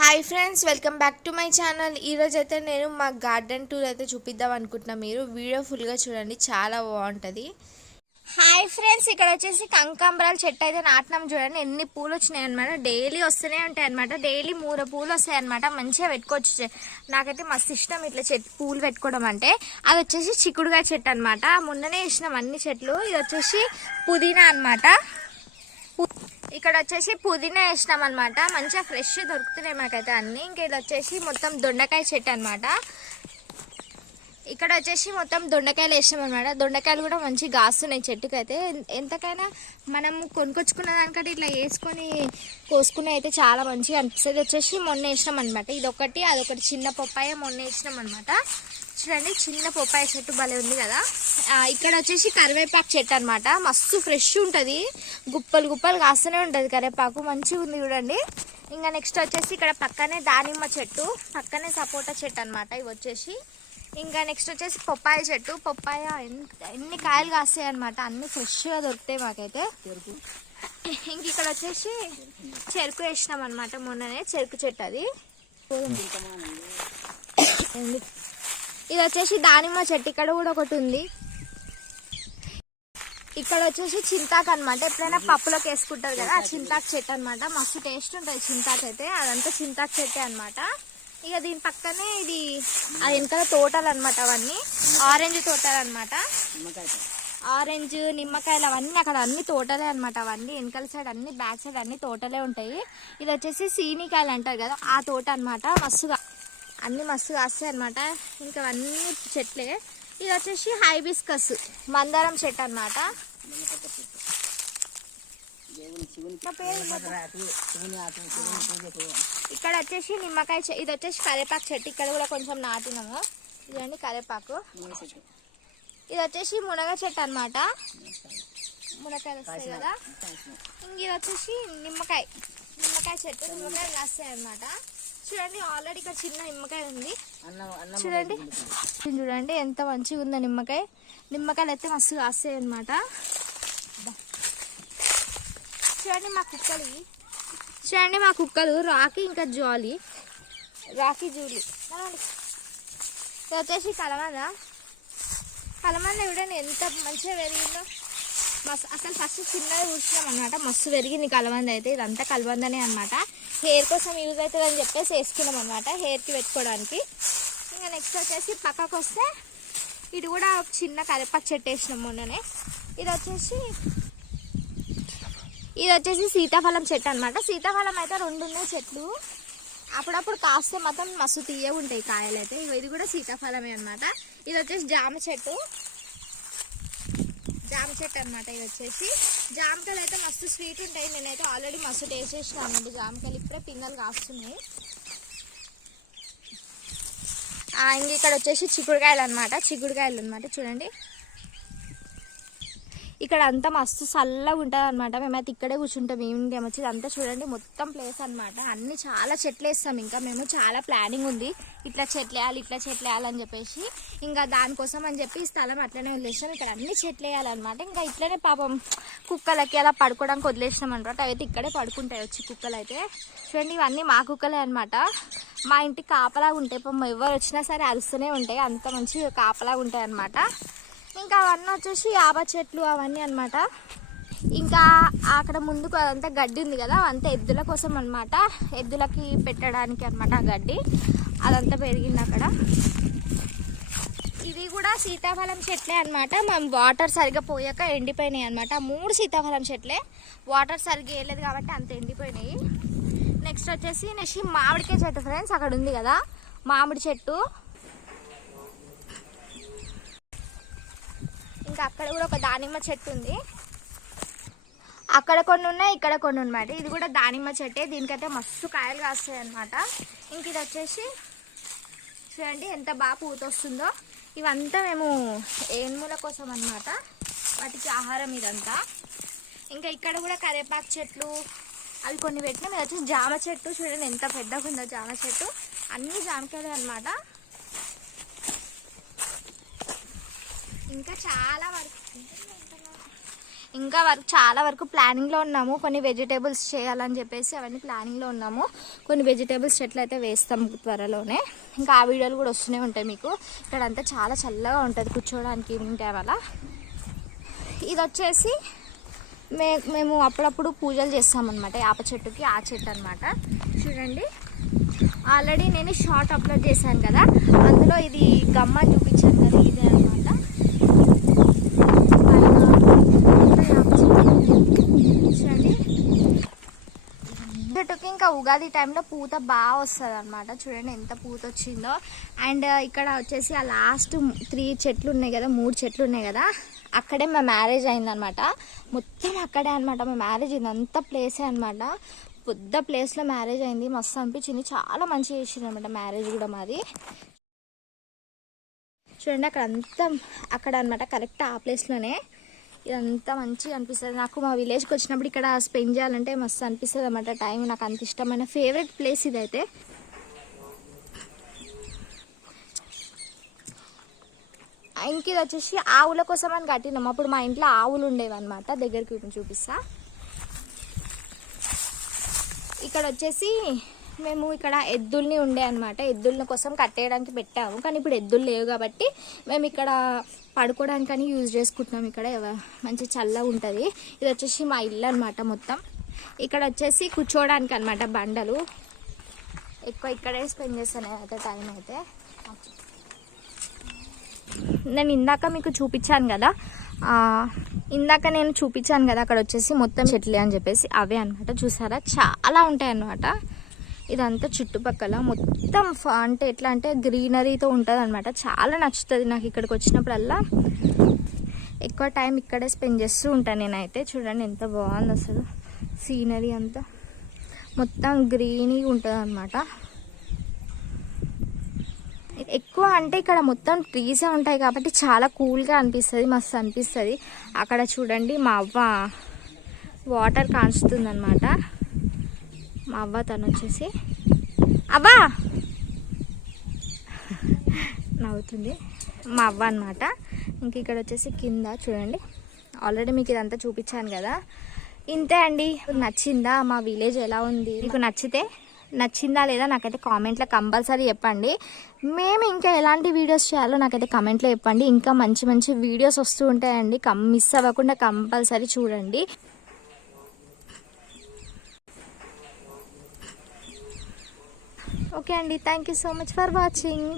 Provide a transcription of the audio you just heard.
Hi friends, welcome back to my channel. ఈరోజు అయితే నేను మా గార్డెన్ టూర్ అయితే చూపిద్దాం అనుకుంటున్నా. మీరు వీడియో ఫుల్గా చూడండి, చాలా బాగుంటుంది. హాయ్ ఫ్రెండ్స్, ఇక్కడ వచ్చేసి కనకాంబరాల చెట్టు అయితే నాటినాం. చూడండి ఎన్ని పూలు వచ్చినాయి అనమాట. డైలీ వస్తూనే ఉంటాయి అనమాట. డైలీ 3 పూలు వస్తాయి అనమాట. మంచిగా పెట్టుకోవచ్చు. నాకైతే మస్తు ఇష్టం ఇట్లా పూలు పెట్టుకోవడం అంటే. అది వచ్చేసి చిక్కుడుగా చెట్టు అనమాట. మొన్ననే వేసినాం అన్ని చెట్లు. ఇది వచ్చేసి పుదీనా అనమాట. ఇక్కడ వచ్చేసి పుదీనా వేసినాం అనమాట. మంచిగా ఫ్రెష్ దొరుకుతున్నాయి మాకైతే అన్ని. ఇంకా ఇది వచ్చేసి మొత్తం దొండకాయ చెట్టు అనమాట. ఇక్కడ వచ్చేసి మొత్తం దొండకాయలు వేసినాం అనమాట. దొండకాయలు కూడా మంచిగా కాస్తున్నాయి చెట్టుకు అయితే. ఎంతకైనా మనం కొనుక్కొచ్చుకున్న దానికంటే ఇట్లా వేసుకొని కోసుకునే అయితే చాలా మంచిగా అనిపిస్తుంది. వచ్చేసి మొన్న వేసినాం అనమాట. ఇదొకటి అదొకటి చిన్న పప్పాయ మొన్న వేసినాం అనమాట. చూడండి చిన్న పప్పాయ చెట్టు భలే ఉంది కదా. ఇక్కడ వచ్చేసి కరివేపాకు చెట్టు అనమాట. మస్తు ఫ్రెష్ ఉంటుంది, గుప్పలు గుప్పలు కాస్తూనే ఉంటుంది కరివేపాకు. మంచిగా ఉంది చూడండి. ఇంకా నెక్స్ట్ వచ్చేసి ఇక్కడ పక్కనే దానిమ్మ చెట్టు, పక్కనే సపోటా చెట్టు అనమాట. ఇవి వచ్చేసి ఇంకా నెక్స్ట్ వచ్చేసి పప్పాయ చెట్టు. పప్పాయ ఎన్ని కాయలు కాస్తాయి అనమాట. అన్ని ఫ్రెష్గా దొరుకుతాయి మాకైతే. ఇంక ఇక్కడ వచ్చేసి చెరుకు వేసినాం అనమాట. మొన్ననే చెరుకు చెట్టు అది. ఇది వచ్చేసి దానిమ్మ చెట్టు. ఇక్కడ కూడా ఒకటి ఉంది. ఇక్కడ వచ్చేసి చింతాకు అనమాట. ఎప్పుడైనా పప్పులోకి వేసుకుంటారు కదా, ఆ చింతాకు చెట్టు అనమాట. మస్తు టేస్ట్ ఉంటుంది చింతాకు అయితే. అదంతా చింతాకు చెట్టే అనమాట. ఇక దీని పక్కనే ఇది అది వెనకాల తోటలు అనమాట. అవన్నీ ఆరెంజ్ తోటలు అనమాట. ఆరెంజ్ నిమ్మకాయలు అవన్నీ అక్కడ అన్ని తోటలే అనమాట. అవన్నీ వెనకాల సైడ్ అన్ని బ్యాక్ సైడ్ అన్ని తోటలే ఉంటాయి. ఇది వచ్చేసి సీనికాయలు అంటారు కదా, ఆ తోట అనమాట. మస్తుగా అన్ని మస్తుగా వస్తాయి అనమాట. ఇంకా అవన్నీ చెట్లే. ఇది వచ్చేసి హైబిస్కస్ మందారం చెట్టు అనమాట. ఇక్కడ వచ్చేసి నిమ్మకాయ చెట్టు. ఇది వచ్చేసి కరివేపాకు చెట్టు. ఇక్కడ కూడా కొంచెం నాటినాము. ఇదండి కరివేపాకు. ఇది వచ్చేసి మునగ చెట్టు అనమాట. మునక్కాయలు వస్తాయి కదా. ఇంక ఇది వచ్చేసి నిమ్మకాయ చెట్టు. నిమ్మకాయలు కాస్తాయి అనమాట. చూడండి ఆల్రెడీ ఇక్కడ చిన్న నిమ్మకాయ ఉంది. చూడండి ఎంత మంచిగా ఉందో నిమ్మకాయ. నిమ్మకాయలు అయితే మస్తు కాస్తాయి అనమాట. చూడండి మా కుక్కలు రాకి ఇంకా జాలీ, రాకి జూలీ. ఇది వచ్చేసి కలమంద చూడండి ఎంత మంచిగా పెరిగిందో. అసలు ఫస్ట్ చిన్నగా కూర్చున్నాం అనమాట. మస్తు పెరిగింది కలబంద అయితే. ఇదంతా కలబందనే అనమాట. హెయిర్ కోసం యూజ్ అవుతుంది అని చెప్పేసి వేసుకున్నాం అనమాట, హెయిర్కి పెట్టుకోవడానికి. ఇంకా నెక్స్ట్ వచ్చేసి పక్కకు వస్తే ఇటు కూడా ఒక చిన్న కరివేపాకు చెట్టు వేసినాం మొన్ననే. ఇది వచ్చేసి సీతాఫలం చెట్టు అనమాట. సీతాఫలం అయితే 2 ఉన్నాయి చెట్లు. అప్పుడప్పుడు కాస్తే మాత్రం మస్తు తీయగా ఉంటాయి కాయలు అయితే. ఇది కూడా సీతాఫలమే అనమాట. ఇది వచ్చేసి జామ చెట్టు అనమాట. ఇది వచ్చేసి జామకాయలు అయితే మస్తు స్వీట్ ఉంటాయి. నేనైతే ఆల్రెడీ మస్తు టేస్ట్ చేసినాను జామకాయలు. ఇప్పుడే పిందెలు కాస్తున్నాయి. ఇంక ఇక్కడ వచ్చేసి చిక్కుడుకాయలు అనమాట. చూడండి ఇక్కడ అంతా మస్తు చల్లగా ఉంటుంది అనమాట. మేమైతే ఇక్కడే కూర్చుంటాం ఈవినింగ్ టైం వచ్చి. అంతా చూడండి మొత్తం ప్లేస్ అనమాట. అన్ని చాలా చెట్లు వేస్తాం. ఇంకా మేము చాలా ప్లానింగ్ ఉంది, ఇట్లా చెట్లు వేయాలని చెప్పేసి. ఇంకా దానికోసం అని చెప్పి ఈ స్థలం అట్లనే వదిలేసాం. ఇక్కడ అన్ని చెట్లు వేయాలన్నమాట. ఇంకా ఇట్లనే పాపం కుక్కలకి అలా పడుకోవడానికి వదిలేసినాం అనమాట. అయితే ఇక్కడే పడుకుంటాయి వచ్చి కుక్కలు అయితే. చూడండి ఇవన్నీ మా కుక్కలే అనమాట. మా ఇంటికి కాపలాగా ఉంటాయి. పాపం ఎవరు వచ్చినా సరే అరుస్తూనే ఉంటాయి. అంత మంచి కాపలాగా ఉంటాయి అనమాట. ఇంకా అవన్నీ వచ్చేసి యాప చెట్లు అవన్నీ అనమాట. ఇంకా అక్కడ ముందుకు అదంతా గడ్డి ఉంది కదా, అదంతా ఎద్దుల కోసం అనమాట. ఎద్దులకి పెట్టడానికి అనమాట ఆ గడ్డి. అదంతా పెరిగింది అక్కడ. ఇది కూడా సీతాఫలం చెట్లే అనమాట. మేము వాటర్ సరిగ్గా పోయాక ఎండిపోయినాయి అనమాట. 3 సీతాఫలం చెట్లే. వాటర్ సరిగ్గా వేయలేదు కాబట్టి అంత ఎండిపోయినాయి. నెక్స్ట్ వచ్చేసి మామిడికాయ చెట్టు ఫ్రెండ్స్. అక్కడ ఉంది కదా మామిడి చెట్టు. ఇంకా అక్కడ కూడా ఒక దానిమ్మ చెట్టు ఉంది. అక్కడ కొన్ని ఉన్నాయి, ఇక్కడ కొన్ని ఉన్నాయి. ఇది కూడా దానిమ్మ చెట్టే. దీనికైతే మస్తు కాయలు కాస్తాయి అనమాట. ఇంక ఇది వచ్చేసి చూడండి ఎంత బాగా పూత వస్తుందో. ఇవంతా మేము ఏనుముల కోసం అనమాట, వాటికి ఆహారం ఇదంతా. ఇంకా ఇక్కడ కూడా కరివేపాకు చెట్లు అవి కొన్ని పెట్టినాం. ఇది వచ్చేసి జామ చెట్టు. చూడండి ఎంత పెద్దగా ఉందో జామ చెట్టు. అన్ని జామకాయలు అనమాట. ఇంకా చాలా వరకు ఇంకా చాలా వరకు ప్లానింగ్లో ఉన్నాము. కొన్ని వెజిటేబుల్స్ చేయాలని చెప్పేసి అవన్నీ ప్లానింగ్లో ఉన్నాము. కొన్ని వెజిటేబుల్స్ చెట్లు అయితే వేస్తాం త్వరలోనే. ఇంకా ఆ వీడియోలు కూడా వస్తూనే ఉంటాయి మీకు. ఇక్కడ అంతా చాలా చల్లగా ఉంటుంది కూర్చోవడానికి ఈవినింగ్ టైం అలా. ఇది వచ్చేసి మేము అప్పుడప్పుడు పూజలు చేస్తామన్నమాట వేప చెట్టుకి. ఆ చెట్టు అనమాట చూడండి. ఆల్రెడీ నేను షార్ట్ అప్లోడ్ చేశాను కదా, అందులో ఇది గమ్మ చూపించాను కదా, ఇదే అనమాట. చూడండి చెట్టుకి ఇంకా ఉగాది టైంలో పూత బాగా వస్తుంది అనమాట. చూడండి ఎంత పూత వచ్చిందో. అండ్ ఇక్కడ వచ్చేసి ఆ లాస్ట్ 3 చెట్లు ఉన్నాయి కదా, 3 చెట్లు ఉన్నాయి కదా, అక్కడే మా మ్యారేజ్ అయిందనమాట. మొత్తం అక్కడే అనమాట మా మ్యారేజ్. ఇదంతా ప్లేసే అనమాట. పెద్ద ప్లేస్లో మ్యారేజ్ అయింది. మస్తు అనిపించింది. చాలా మంచిగా చేసింది అనమాట మ్యారేజ్ కూడా మాది. చూడండి అక్కడ అంతా అక్కడ అనమాట, కరెక్ట్ ఆ ప్లేస్లోనే. ఇదంతా మంచిగా అనిపిస్తుంది నాకు. మా విలేజ్కి వచ్చినప్పుడు ఇక్కడ స్పెండ్ చేయాలంటే మస్తు అనిపిస్తుంది అన్నమాట టైం. నాకు అంత ఇష్టమైన ఫేవరెట్ ప్లేస్ ఇదైతే. ఇంక ఇది వచ్చేసి ఆవుల కోసం అని కట్టినాం. అప్పుడు మా ఇంట్లో ఆవులు ఉండేవి అనమాట. దగ్గరికి చూపిస్తా. ఇక్కడ వచ్చేసి మేము ఇక్కడ ఎద్దుల్ని ఉండే అనమాట. ఎద్దుల కోసం కట్టేయడానికి పెట్టాము. కానీ ఇప్పుడు ఎద్దులు లేవు కాబట్టి మేము ఇక్కడ పడుకోవడానికి అని యూజ్ చేసుకుంటున్నాం. ఇక్కడ మంచి చల్లగా ఉంటుంది. ఇది వచ్చేసి మా ఇల్లు అనమాట మొత్తం. ఇక్కడ వచ్చేసి కూర్చోవడానికి అనమాట బండలు. ఎక్కువ ఇక్కడే స్పెండ్ చేస్తాను అయితే టైం అయితే. నేను ఇందాక మీకు చూపించాను కదా, అక్కడ వచ్చేసి మొత్తం చెట్లే అని చెప్పేసి అవే అనమాట. చూసారా చాలా ఉంటాయి అన్నమాట. ఇదంతా చుట్టుపక్కల మొత్తం అంటే ఎట్లా అంటే గ్రీనరీతో ఉంటుంది అనమాట. చాలా నచ్చుతుంది నాకు ఇక్కడికి వచ్చినప్పుడల్లా. ఎక్కువ టైం ఇక్కడే స్పెండ్ చేస్తూ ఉంటాను నేనైతే. చూడండి ఎంత బాగుంది అసలు సీనరీ అంతా. మొత్తం గ్రీనీగా ఉంటుంది అనమాట. ఎక్కువ అంటే ఇక్కడ మొత్తం ట్రీసే ఉంటాయి కాబట్టి చాలా కూల్గా అనిపిస్తుంది, మస్తు అనిపిస్తుంది. అక్కడ చూడండి మా అవ్వ వాటర్ కాంచుతుంది అనమాట. మా అవ్వ తను వచ్చేసి అవ్వా నవ్వుతుంది మా అవ్వ అనమాట. ఇంక ఇక్కడ వచ్చేసి కింద చూడండి. ఆల్రెడీ మీకు ఇదంతా చూపించాను కదా. ఇంతే అండి. నచ్చిందా మా విలేజ్ ఎలా ఉంది? మీకు నచ్చిందా లేదా నాకైతే కామెంట్లో కంపల్సరీ చెప్పండి. మేము ఇంకా ఎలాంటి వీడియోస్ చేయాలో నాకైతే కామెంట్లో చెప్పండి. ఇంకా మంచి మంచి వీడియోస్ వస్తూ ఉంటాయండి. మిస్ అవ్వకుండా కంపల్సరీ చూడండి. ఓకే అండి, thank you so much for watching.